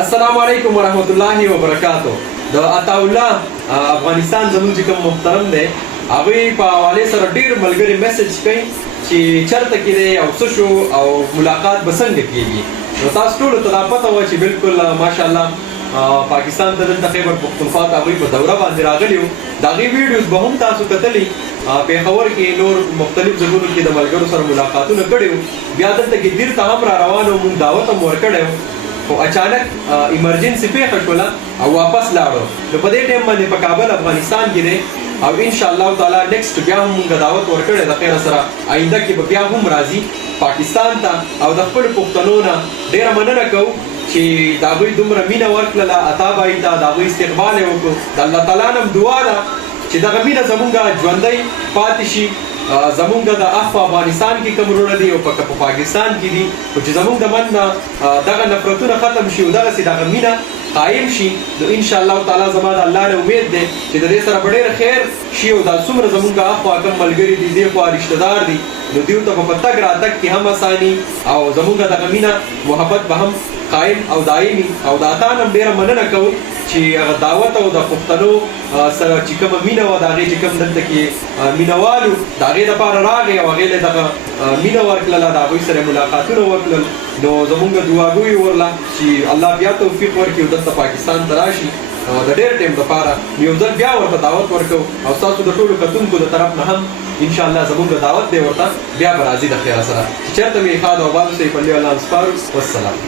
السلام علیکم ورحمت الله وبرکاتو. د عطاالله افغانستان زموږ چې کوم محترم دی هغوی په حوالې سره ډېر ملګري میسج کوي چې چېرته کې دی او څه شو او ملاقات به څنګه کېږي. نو تاسو ټولو ته دا پته وه چې بالکل ماشاءالله پاکستان ته دلته خیبر پښتونخوا ته هغوی په دوره باندې راغلي وو. د هغې ویډیوز به هم تاسو کتلي. پېښور کې نور مختلف ځایونو کې د ملګرو سره ملاقاتونه کړي وو. بیا دلته کې دیر ته هم را روان وو، موږ دعوت هم ورکړی وو، خو اچانک ایمرجنسي پیښه شوله او واپس لاړو. نو په دې ټایم باندې په کابل افغانستان کې دی او ان شاء الله تعالی نیکسټ بیا هم موږ دعوت ورکړی د خیر سره. آینده کې به بیا هم راځي پاکستان ته او د خپلو پښتنو نه ډېره مننه کوو چې د هغوی دومره مینه ورکړله. عطابایي ته د هغوی استقبال یې وکړو. د الله تعالی نه هم دعا ده چې دغه مینه زمونږ ژوندی پاتې شي. زمونږ د اخوا افغانستان کې کوم وروڼه دي او په پاکستان کې دي، خو چې زمونږ د من نه دغه نفرتونه ختم شي او دغسې دغه مینه قایم شي. نو ان شاء الله تعالی زما د الله نه امید دی چې د دې سره به ډېر خیر شي او دا څومره زمونږ اخوا کوم ملګري دي دې خوا رشته دار دي نو دیو ته په تګ راتګ کې هم اساني او زمونږ دغه مینه محبت به هم قایم او دایمي. او د عطا نه هم ډېره مننه کوو چې هغه دعوت او د پښتنو سره چې کومه مینه وه د هغې چې کوم دلته کې مینهوالو د هغې دپاره راغی او هغې له دغه مینه ورکړله، د هغوی سره ملاقاتونه وکړل. نو زمونږ دعاګوی ورله چې الله بیا توفیق ورکړي او دلته پاکستان ته راشي د ډېر ټایم دپاره. یو ځل بیا ورته دعوت ورکوو او ستاسو د ټولو کتونکو د طرف نه هم انشاءالله زمونږ دعوت دی ورته بیا به راځي د خیره سره. چې چېرته مې ښاد او باد اوسئ، په الله سپارو. والسلام.